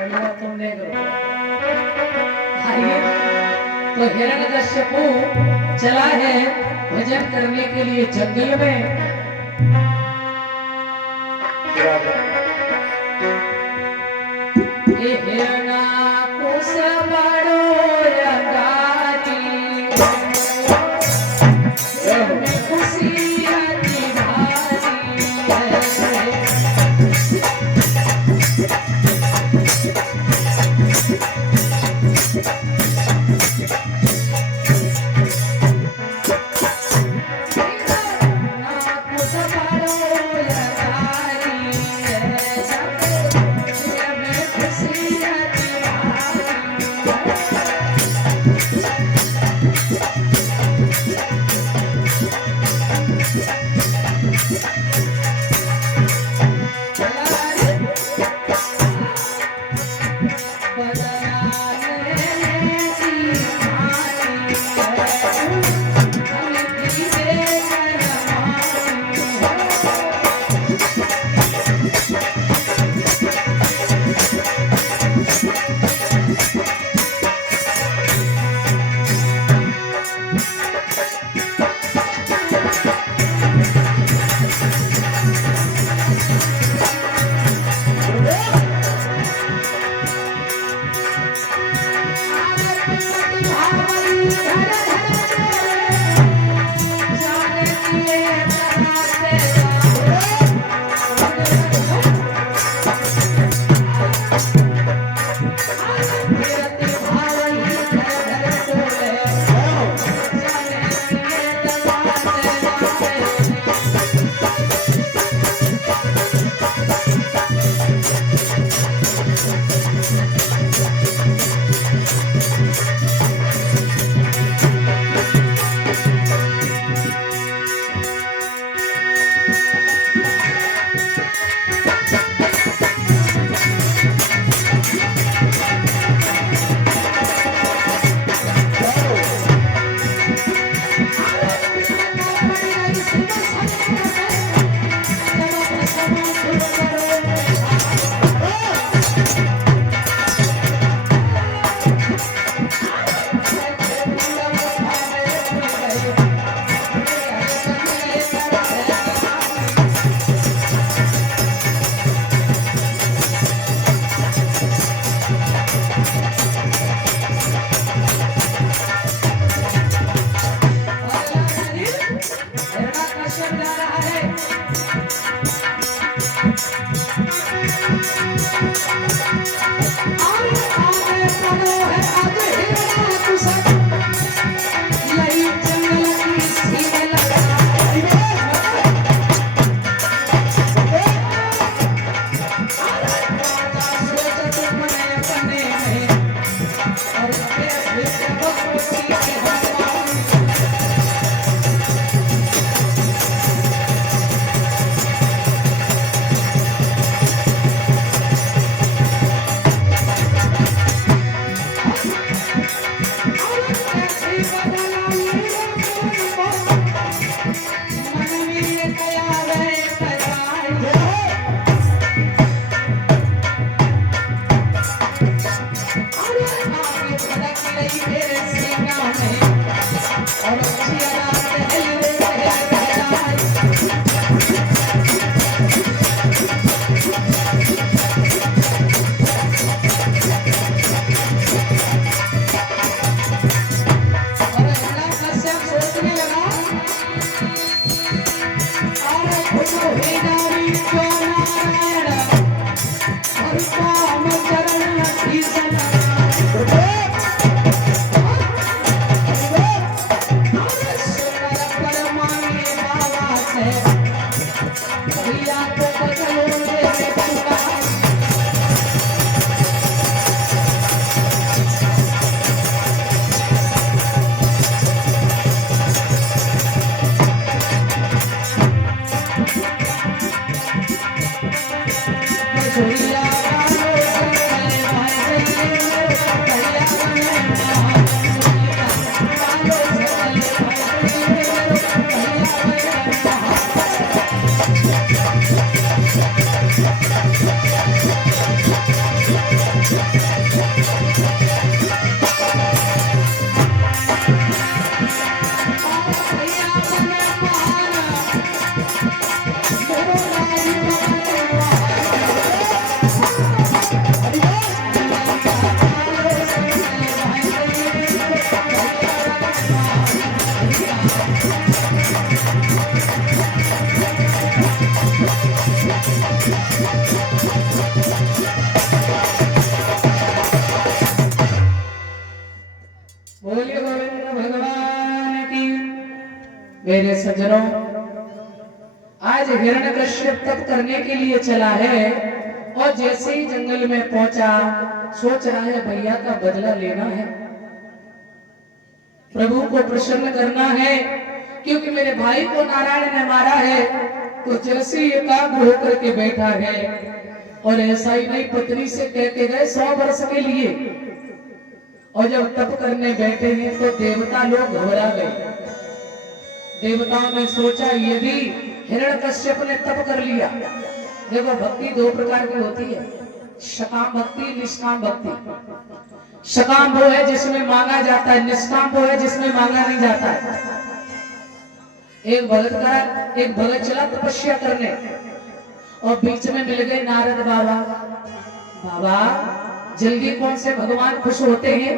बढ़िया तुमने करो। आइए तो हिरण्यकश्यपु चला है भजन करने के लिए जंगल में। ये हिरण्यकुश बड़ो अंगारी, खुशी अति भारी है। मेरे सज्जनों, आज हिरण्यकश्यप तप करने के लिए चला है और जैसे ही जंगल में पहुंचा सोच रहा है भैया का बदला लेना है, प्रभु को प्रसन्न करना है, क्योंकि मेरे भाई को नारायण ने मारा है। तो जैसे एकाग्र होकर के बैठा है और ऐसा ही नहीं, पत्नी से कह के गए 100 वर्ष के लिए, और जब तप करने बैठे हैं तो देवता लोग घबरा गए। देवताओं ने सोचा यदि हिरण्यकश्यप ने तप कर लिया, देखो भक्ति 2 प्रकार की होती है, सकाम भक्ति, निष्काम भक्ति। सकाम वो है जिसमें मांगा जाता है, निष्काम वो है जिसमें मांगा नहीं जाता है। एक भगत चला तपस्या करने और बीच में मिल गए नारद बाबा। बाबा जल्दी कौन से भगवान खुश होते हैं?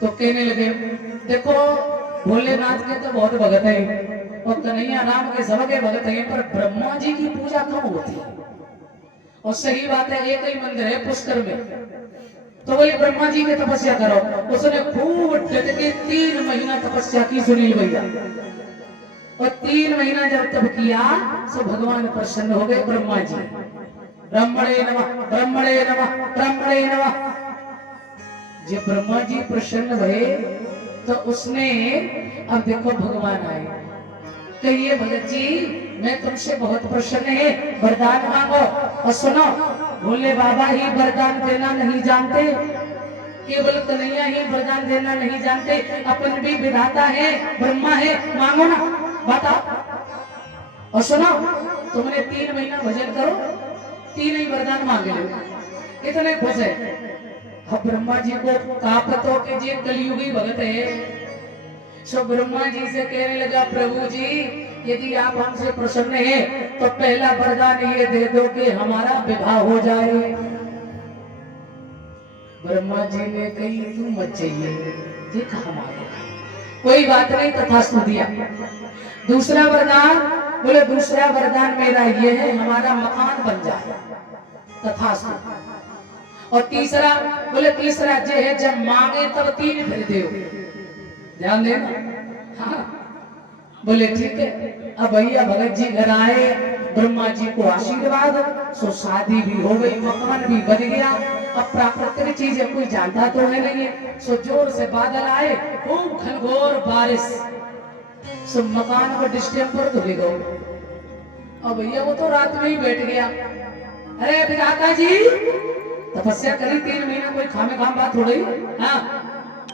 तो कहने लगे देखो भोलेनाथ के तो बहुत भगत है और कन्हैया राम के सबके भगत है, पर ब्रह्मा जी की पूजा कम होती है। और सही बात है, एक ही मंदिर है पुष्कर में। तो बोले ब्रह्मा जी की तपस्या करो। उसने खूब डट के 3 महीना तपस्या की सुनील भैया, और 3 महीना जब तप किया तो भगवान प्रसन्न हो गए। ब्रह्मा जी ब्रह्मणे नमः, ब्रह्मणे नमः, ब्रह्मणे नमः। जब ब्रह्मा जी प्रसन्न हुए तो उसने, अब देखो भगवान आए, कहिए भगत जी मैं तुमसे बहुत प्रसन्न है, वरदान मांगो। और सुनो, भोले बाबा ही वरदान देना नहीं जानते, केवल कन्हैया ही वरदान देना नहीं जानते, अपन भी विधाता है, ब्रह्मा है, मांगो ना, बताओ। और सुनो, तुमने 3 महीना भजन करो, 3 ही वरदान मांग लो, इतने खुश है। अब ब्रह्मा जी को कापतो के जी कलयुगी भगत है, सो ब्रह्मा जी से कहने लगा प्रभु जी यदि आप हमसे प्रसन्न हैं तो पहला वरदान ये दे दो कि हमारा विवाह हो जाए। ब्रह्मा जी ने कही तू मत चाहिए, ये कहा मांगे, कोई बात नहीं, तथास्तु दिया। दूसरा वरदान, बोले दूसरा वरदान मेरा ये है हमारा मकान बन जाए, तथास्तु। और तीसरा, बोले तीसरा ये है जब मांगे तब 3 फिर दे, ध्यान देना। हाँ बोले ठीक है। अब भैया भगत जी घर आए, ब्रह्मा जी को आशीर्वाद, सो शादी भी हो गई, मकान भी बन गया। अब प्राकृतिक चीज है, कोई जानता तो है नहीं, सो जोर से बादल आए, खूब घनघोर बारिश, सो मकान को डिस्टेम्पर धुल गए। अब भैया वो तो रात में ही बैठ गया। अरे विधाता जी तपस्या करी 3 महीना, कोई खामे खाम बात हो गई। हाँ,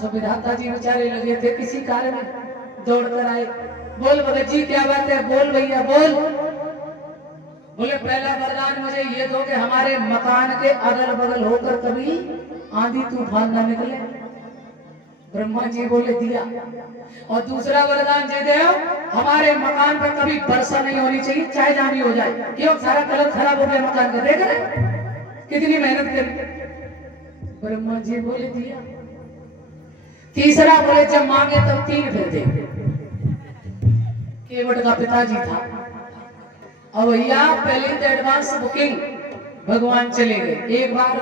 सो विधाता जी बेचारे लगे थे किसी कार्य में, दौड़ कर आए। बोल भगत जी क्या बात है? बोल भैया बोल। बोले पहला वरदान मुझे ये दो कि हमारे मकान के अगल बगल होकर कभी आंधी तूफान ना निकले। ब्रह्मा जी बोले दिया। और दूसरा वरदान दे दो हमारे मकान पे कभी वर्षा नहीं होनी चाहिए, चाहे जहां भी हो जाए। क्यों? सारा कलर खराब हो गया मकान का, देख रहे कितनी मेहनत करी। ब्रह्मा जी बोले दिया। तीसरा बोले जब मांगे तब 3 फिर दे। केवट का पिताजी था। अब भैया पहले तो एडवांस बुकिंग, भगवान चले गए। एक बार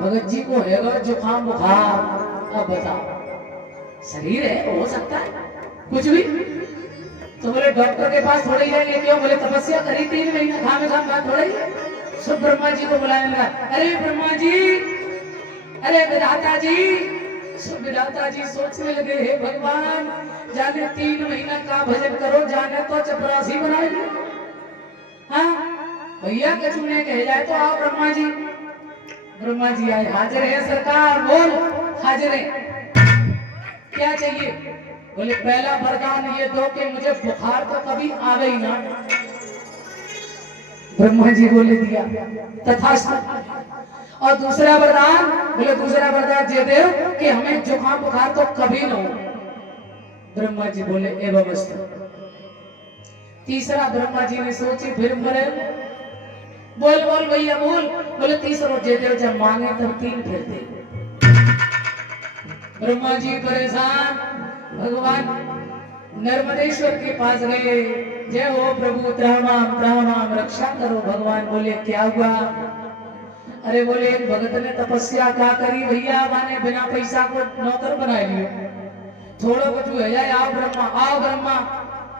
भगत जी को है जुकाम बुखार, अब बताओ शरीर है हो सकता है कुछ भी, तो बोले डॉक्टर के पास थोड़े जाएंगे। क्यों? बोले तपस्या करी 3 महीना, खामे खाम बात थोड़ा ही। सब ब्रह्मा जी को बुलाने लगा। अरे ब्रह्मा जी, अरे विधाता जी। सब विधाता जी सोचने लगे हे भगवान, जाने 3 महीना का भजन करो, जाने तो चपरासी बनाएंगे। हाँ भैया के चुने कहे जाए तो आओ ब्रह्मा जी। ब्रह्मा जी आए, हाजिर है सरकार। बोल हाजिर है, क्या चाहिए? बोले पहला वरदान ये दो कि मुझे बुखार तो कभी आ गई ना। ब्रह्मा जी बोले दिया, तथास्तु। और दूसरा वरदान, बोले दूसरा वरदान ये दे कि हमें जुकाम बुखार तो कभी ना हो। ब्रह्मा जी बोले एवं अस्तु। तीसरा ब्रह्मा जी ने सोची, फिर बोले बोल बोल भैया बोल। बोले तीसरा जे दे जब मांगे तब 3 फिर दे। ब्रह्मा जी परेशान, भगवान नर्मदेश्वर के पास गए। जय हो प्रभु, त्रामाम त्रामाम, रक्षा करो। भगवान बोले क्या हुआ? अरे बोले एक भगत ने तपस्या क्या करी भैया, माने बिना पैसा को नौकर बना लियो। थोड़ा बचू है जाए, आओ ब्रह्मा, आओ ब्रह्मा,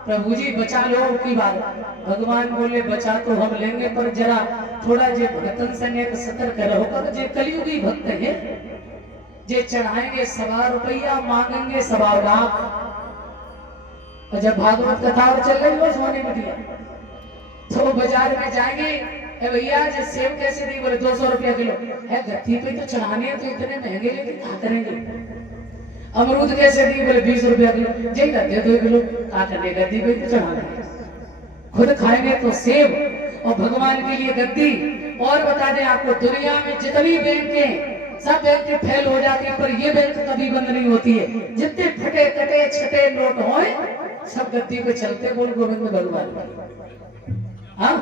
प्रभु जी बचा लो की बात। भगवान बोले बचा तो हम लेंगे, पर जरा थोड़ा जे भगतन संगे सतर्क रहो, कर जे कलयुगी भक्त है, जे चढ़ाएंगे 1.25 रुपया, मांगेंगे 1.25 लाख। और जब भागवत कथा चल रही हो सोने बिटिया, तो बाजार में जाएंगे, ए भैया जे सेब कैसे दी, बोले 200 रुपया किलो है, गद्दी पे तो चढ़ाने हैं तो इतने महंगे लेके क्या करेंगे। अमरूद कैसे दी, बोले 20 रुपया किलो, जे गद्दे 2 किलो क्या करने, गद्दी पे तो चढ़ाने, खुद खाएंगे तो सेब और भगवान के लिए गद्दी। और बता दें आपको, दुनिया में जितनी बैंकें सब बैंक फेल हो जाती है, पर ये बैंक कभी बंद नहीं होती है। जितने फटे कटे छटे नोट होए सब गद्दी पे चलते, बोल गोविंद भगवान। हाँ